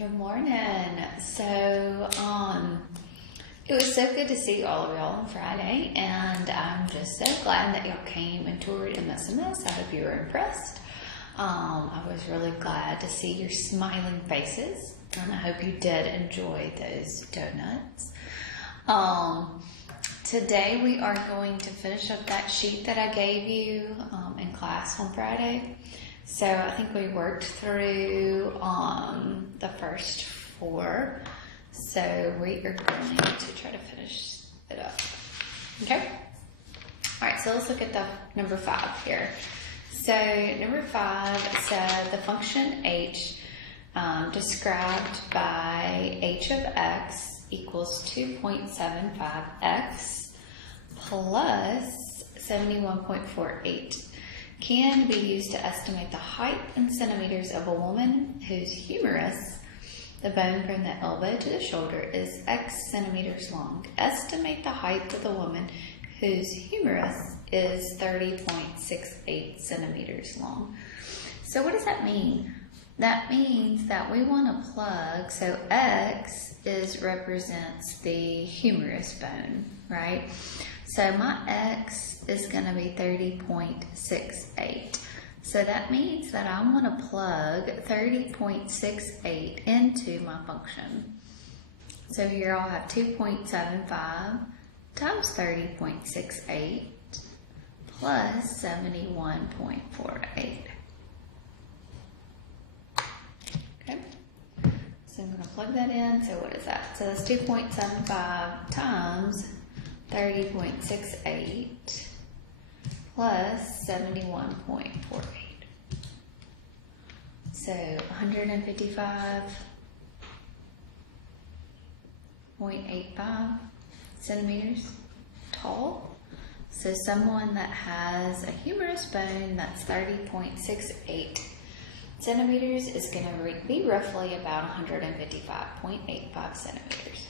Good morning. It was so good to see all of y'all on Friday, and I'm just so glad that y'all came and toured MSMS. I hope you were impressed. I was really glad to see your smiling faces, and I hope you did enjoy those donuts. Today we are going to finish up that sheet that I gave you in class on Friday. So I think we worked through the first 4. So we are going to try to finish it up. Okay? All right, so let's look at the number 5 here. So number 5 said the function h described by h of x equals 2.75x plus 71.48 can be used to estimate the height in centimeters of a woman whose humerus, the bone from the elbow to the shoulder, is x centimeters long. Estimate the height of the woman whose humerus is 30.68 centimeters long. So what does that mean? That means that we want to plug, so x represents the humerus bone, right? So my x is going to be 30.68. So that means that I want to plug 30.68 into my function. So here I'll have 2.75 times 30.68 plus 71.48. Okay, so I'm going to plug that in. So what is that? So that's 2.75 times 30.68 plus 71.48. So 155.85 centimeters tall. So someone that has a humerus bone that's 30.68 centimeters is going to be roughly about 155.85 centimeters.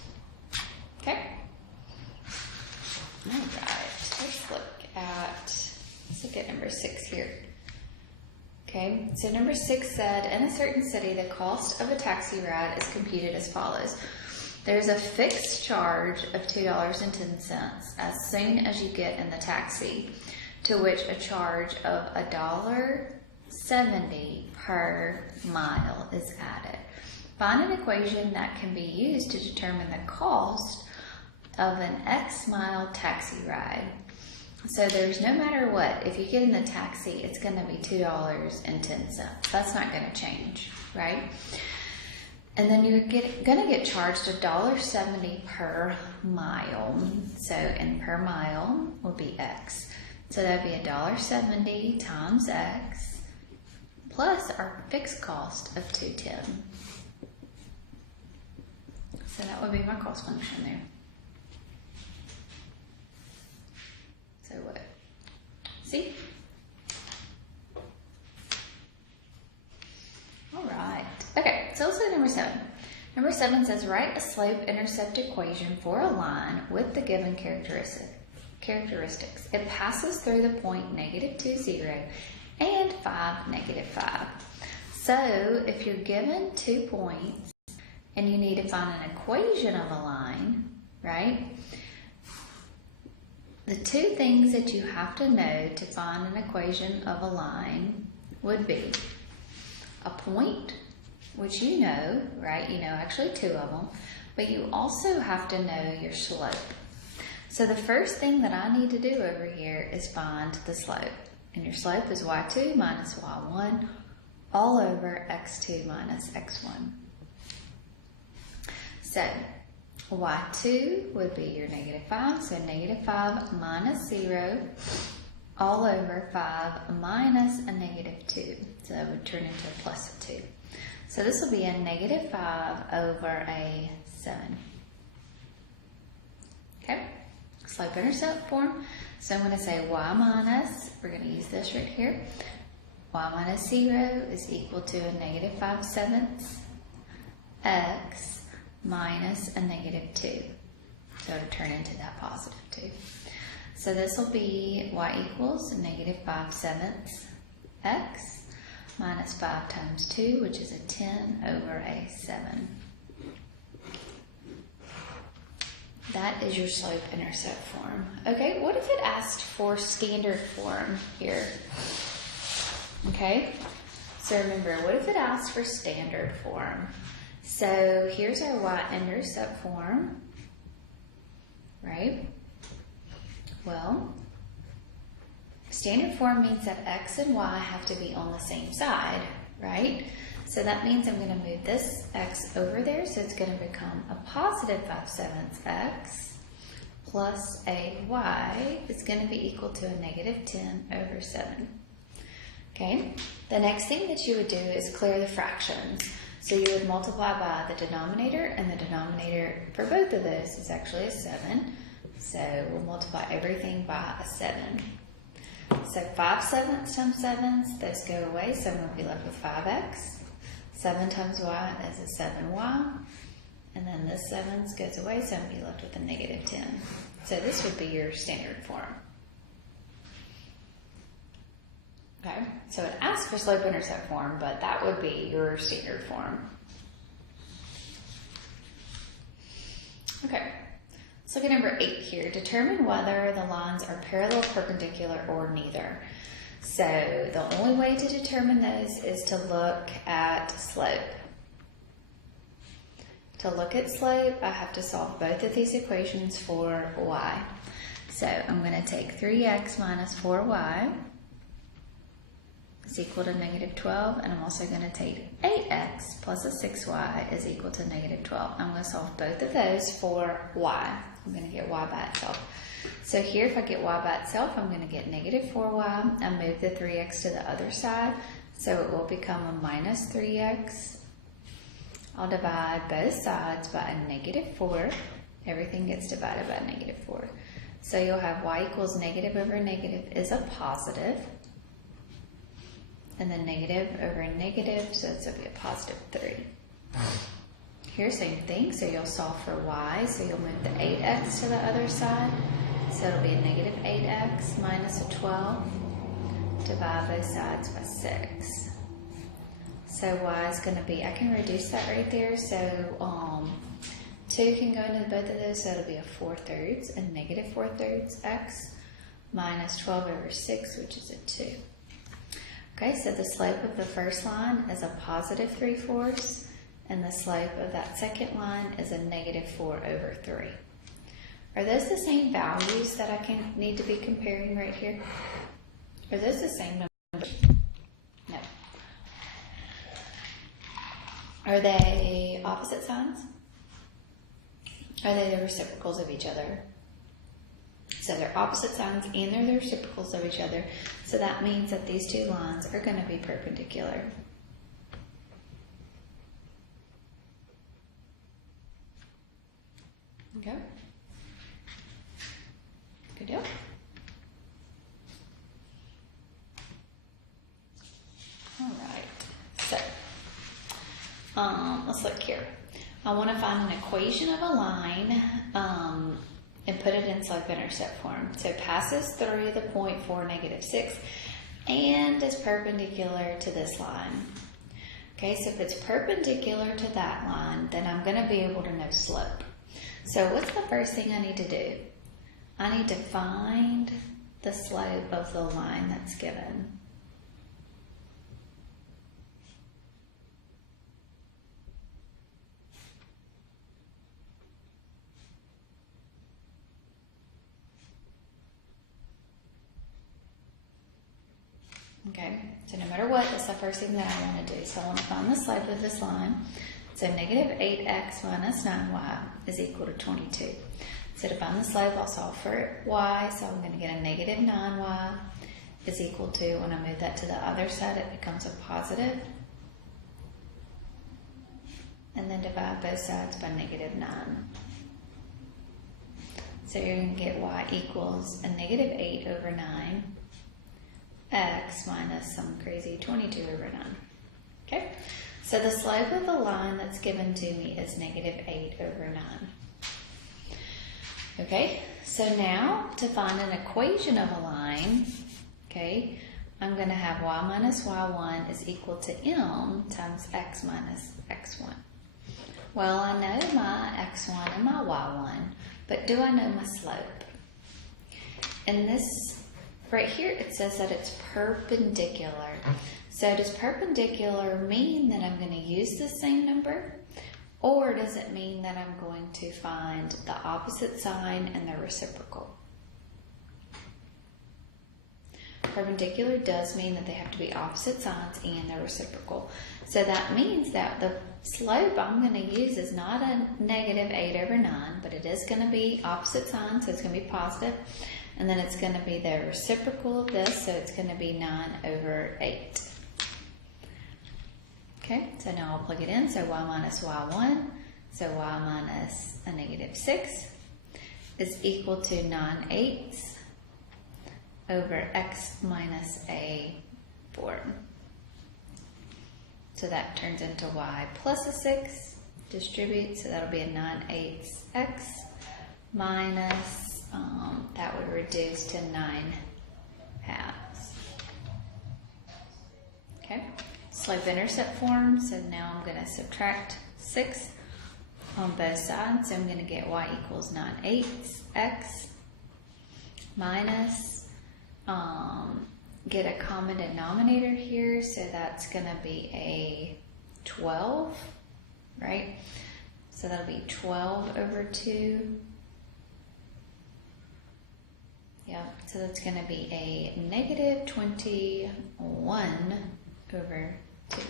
Okay? All right, let's look at number 6 here. Okay, so number 6 said, in a certain city, the cost of a taxi ride is computed as follows. There's a fixed charge of $2.10 as soon as you get in the taxi, to which a charge of $1.70 per mile is added. Find an equation that can be used to determine the cost of an X mile taxi ride. So there's no matter what, if you get in the taxi, it's going to be $2.10. That's not going to change, right? And then you're going to get charged $1.70 per mile. So, and per mile will be X. So that'd be $1.70 times X plus our fixed cost of $2.10. So that would be my cost function there. So what? See? All right. Okay, so let's look at number 7. Number 7 says, write a slope-intercept equation for a line with the given characteristics. It passes through the point -2, 0 and 5, -5. So if you're given 2 points and you need to find an equation of a line, right? The 2 things that you have to know to find an equation of a line would be a point, which you know, right? You know actually 2 of them, but you also have to know your slope. So the first thing that I need to do over here is find the slope. And your slope is y2 minus y1 all over x2 minus x1. So y2 would be your -5, so -5 minus 0 all over 5 minus a -2. So that would turn into a plus of 2. So this will be a -5 over a 7. Okay, slope-intercept form. So I'm going to say y minus, we're going to use this right here, y minus 0 is equal to a -5/7 x minus a -2. So it'll turn into that positive 2. So this will be y equals -5/7 x minus 5 times 2, which is a 10 over a 7. That is your slope-intercept form. Okay, what if it asked for standard form here? Okay, so remember, what if it asked for standard form? So here's our y-intercept form, right? Well, standard form means that x and y have to be on the same side, right? So that means I'm going to move this x over there, so it's going to become a positive 5/7 x plus a y is going to be equal to a negative 10 over 7. Okay, the next thing that you would do is clear the fractions. So you would multiply by the denominator, and the denominator for both of those is actually a 7. So we'll multiply everything by a 7. So 5/7 times 7, those go away, so I'm going to be left with 5x. 7 times y is a 7y. And then this 7 goes away, so I'm going to be left with a negative 10. So this would be your standard form. Okay, so it asks for slope-intercept form, but that would be your standard form. Okay, let's look at number 8 here. Determine whether the lines are parallel, perpendicular, or neither. So the only way to determine those is to look at slope. To look at slope, I have to solve both of these equations for y. So I'm going to take 3x minus 4y is equal to negative 12, and I'm also going to take 8x plus a 6y is equal to negative 12. I'm going to solve both of those for y. I'm going to get y by itself. So here, if I get y by itself, I'm going to get negative 4y. I move the 3x to the other side, so it will become a minus 3x. I'll divide both sides by a negative 4. Everything gets divided by a negative 4. So you'll have y equals negative over negative is a positive. And then negative over negative, so it's going to be a positive 3. Here, same thing, so you'll solve for y, so you'll move the 8x to the other side. So it'll be a negative 8x minus a 12. Divide both sides by 6. So y is going to be, I can reduce that right there, so 2 can go into both of those, so it'll be a 4/3, and negative 4/3 x minus 12 over 6, which is a 2. Okay, so the slope of the first line is a positive 3/4, and the slope of that second line is a negative 4 over 3. Are those the same values that I need to be comparing right here? Are those the same numbers? No. Are they opposite signs? Are they the reciprocals of each other? So they're opposite signs and they're the reciprocals of each other. So that means that these two lines are going to be perpendicular. Okay. Good deal. All right. So let's look here. I want to find an equation of a line and put it in slope-intercept form. So it passes through the point 4, negative 6, and is perpendicular to this line. Okay, so if it's perpendicular to that line, then I'm going to be able to know slope. So what's the first thing I need to do? I need to find the slope of the line that's given. Okay, so no matter what, that's the first thing that I want to do. So I want to find the slope of this line. So negative 8x minus 9y is equal to 22. So to find the slope, I'll solve for y. So I'm going to get a negative 9y is equal to, when I move that to the other side, it becomes a positive. And then divide both sides by negative 9. So you're going to get y equals a negative 8 over 9. X minus some crazy 22 over 9. Okay, so the slope of the line that's given to me is negative 8 over 9. Okay, so now to find an equation of a line, okay, I'm going to have y minus y1 is equal to m times x minus x1. Well, I know my x1 and my y1, but do I know my slope? In this, right here, it says that it's perpendicular. So does perpendicular mean that I'm going to use the same number? Or does it mean that I'm going to find the opposite sign and the reciprocal? Perpendicular does mean that they have to be opposite signs and the reciprocal. So that means that the slope I'm going to use is not a negative 8 over 9, but it is going to be opposite signs, so it's going to be positive. And then it's going to be the reciprocal of this, so it's going to be 9 over 8. Okay, so now I'll plug it in. So y minus y1, so y minus a negative 6 is equal to 9/8 over x minus a 4. So that turns into y plus a 6, distribute, so that'll be a 9/8 x minus, that would reduce to 9/2. Okay, slope-intercept form, so now I'm going to subtract 6 on both sides, so I'm going to get y equals 9/8 x minus, get a common denominator here, so that's going to be a 12, right? So that'll be 12 over 2. Yeah, so that's going to be a negative 21 over 2.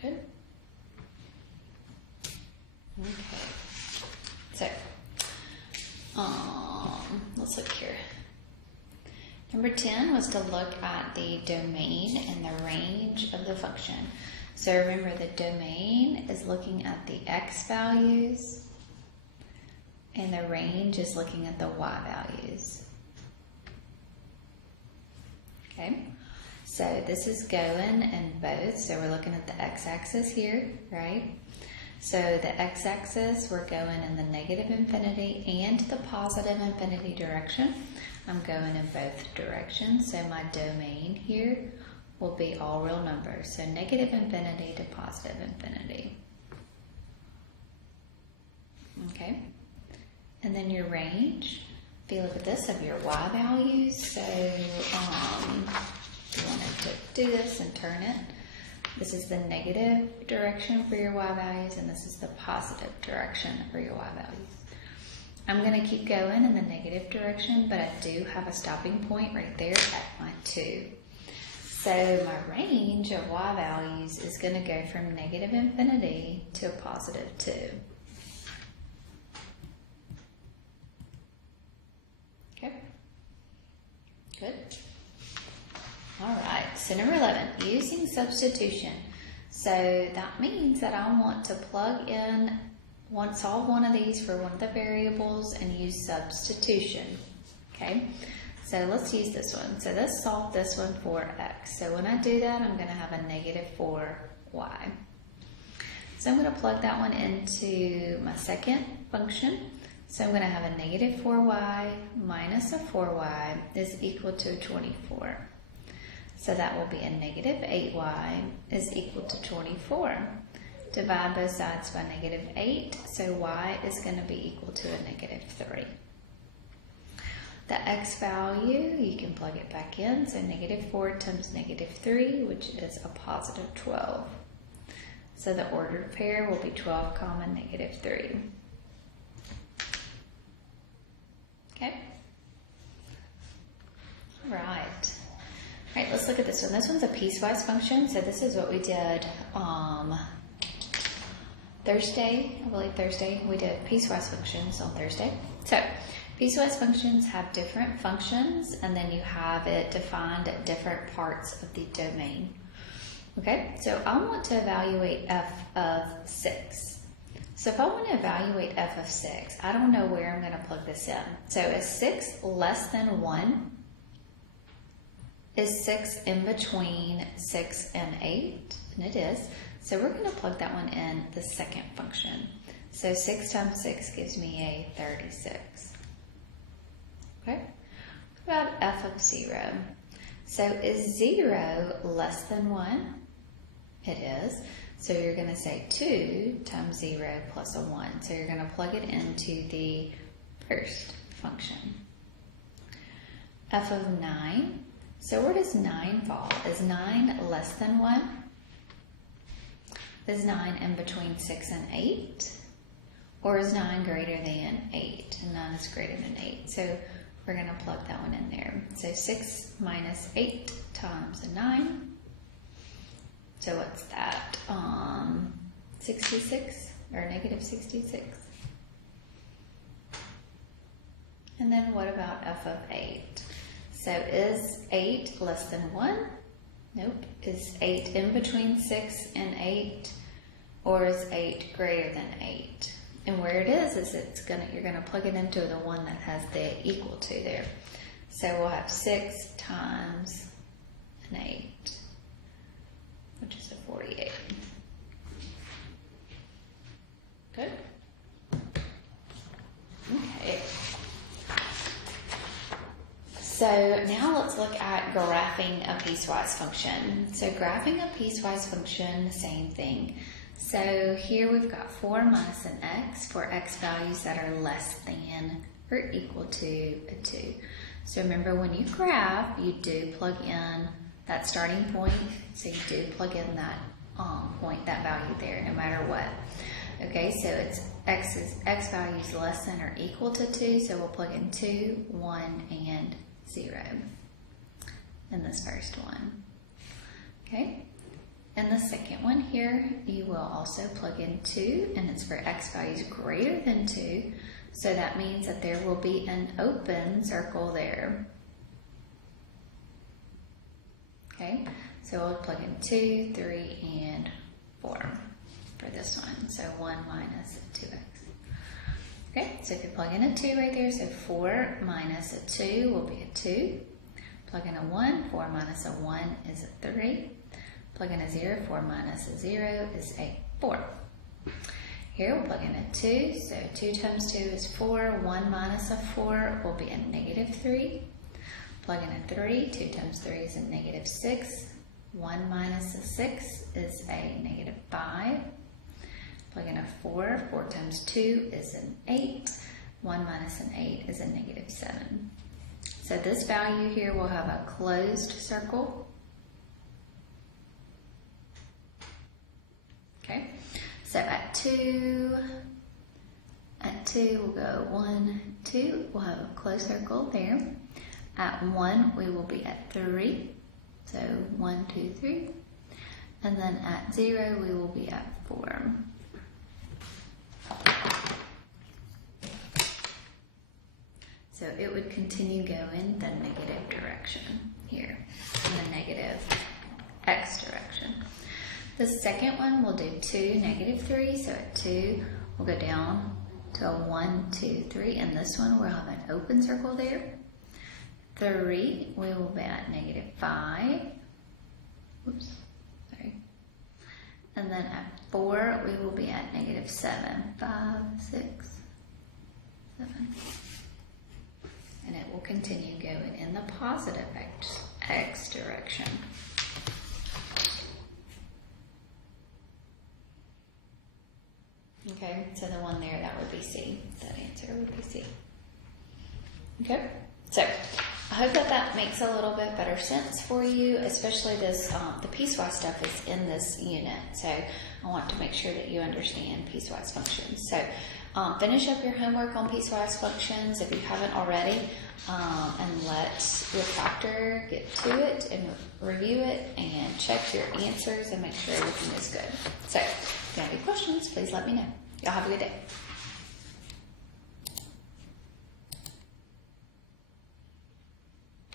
Good. Okay. So, let's look here. Number 10 was to look at the domain and the range of the function. So remember, the domain is looking at the x values, and the range is looking at the y values. Okay, so this is going in both. So we're looking at the x-axis here, right? So the x-axis, we're going in the negative infinity and the positive infinity direction. I'm going in both directions. So my domain here will be all real numbers. So negative infinity to positive infinity. Okay. And then your range, if you look at this, of your y values. So if you wanted to do this and turn it, this is the negative direction for your y values, and this is the positive direction for your y values. I'm going to keep going in the negative direction, but I do have a stopping point right there at my 2. So my range of y values is going to go from negative infinity to a positive 2. Okay, good. All right, so number 11, using substitution. So that means that I want to plug in, solve one of these for one of the variables and use substitution. Okay, so let's use this one. So let's solve this one for x. So when I do that, I'm going to have a negative 4y. So I'm going to plug that one into my second function. So I'm going to have a negative 4y minus a 4y is equal to 24. So that will be a negative 8y is equal to 24. Divide both sides by negative 8, so y is going to be equal to a negative 3. The x value, you can plug it back in, so negative 4 times negative 3, which is a positive 12. So the ordered pair will be 12 comma negative 3. Okay? Right. All right, let's look at this one. This one's a piecewise function. So this is what we did Thursday, I believe Thursday. We did piecewise functions on Thursday. So piecewise functions have different functions, and then you have it defined at different parts of the domain. Okay, so I want to evaluate f of 6. So if I want to evaluate f of 6, I don't know where I'm going to plug this in. So is 6 less than 1? Is 6 in between 6 and 8? And it is. So we're going to plug that one in the second function. So 6 times 6 gives me a 36. Okay? What about f of 0? So is 0 less than 1? It is. So you're going to say 2 times 0 plus a 1. So you're going to plug it into the first function. F of 9. So where does 9 fall? Is 9 less than 1? Is 9 in between 6 and 8? Or is 9 greater than 8? And 9 is greater than 8. So we're going to plug that one in there. So 6 minus 8 times 9. So what's that? 66 or negative 66. And then what about f of 8? So is 8 less than 1? Nope. Is 8 in between 6 and 8? Or is 8 greater than 8? And where it is you're gonna plug it into the one that has the equal to there. So we'll have 6 times an 8, which is a 48. Good. Okay. So now let's look at graphing a piecewise function. So graphing a piecewise function, the same thing. So here we've got 4 minus an x for x values that are less than or equal to a 2. So remember, when you graph, you do plug in that starting point. So you do plug in that point, that value there, no matter what. Okay, so it's x value is less than or equal to 2, so we'll plug in 2, 1, and 0 in this first one. Okay, in the second one here, you will also plug in 2, and it's for x values greater than 2, so that means that there will be an open circle there. Okay, so we'll plug in 2, 3, and 4 for this one. So 1 minus 2x. Okay, so if you plug in a 2 right there, so 4 minus a 2 will be a 2. Plug in a 1, 4 minus a 1 is a 3. Plug in a 0, 4 minus a 0 is a 4. Here we'll plug in a 2, so 2 times 2 is 4. 1 minus a 4 will be a negative 3. Plug in a 3, 2 times 3 is a negative 6. 1 minus a 6 is a negative 5. Plug in a 4, 4 times 2 is an 8. 1 minus an 8 is a negative 7. So this value here will have a closed circle. Okay, so at 2 we'll go 1, 2, we'll have a closed circle there. At 1 we will be at 3, so 1, 2, 3. And then at 0 we will be at 4. So it would continue going the negative direction here, in the negative x direction. The second one we'll do 2, negative 3. So at 2 we'll go down to a 1, 2, 3. And this one we'll have an open circle there. 3 we will be at negative 5. Oops, sorry. And then at 4 we will be at negative 7. 5, 6, 7. And it will continue going in the positive x direction. Okay, so the one there, that would be C. That answer would be C. Okay, so I hope that makes a little bit better sense for you, especially this, the piecewise stuff is in this unit. So I want to make sure that you understand piecewise functions. So finish up your homework on piecewise functions if you haven't already, and let your proctor get to it and review it and check your answers and make sure everything is good. So if you have any questions, please let me know. Y'all have a good day.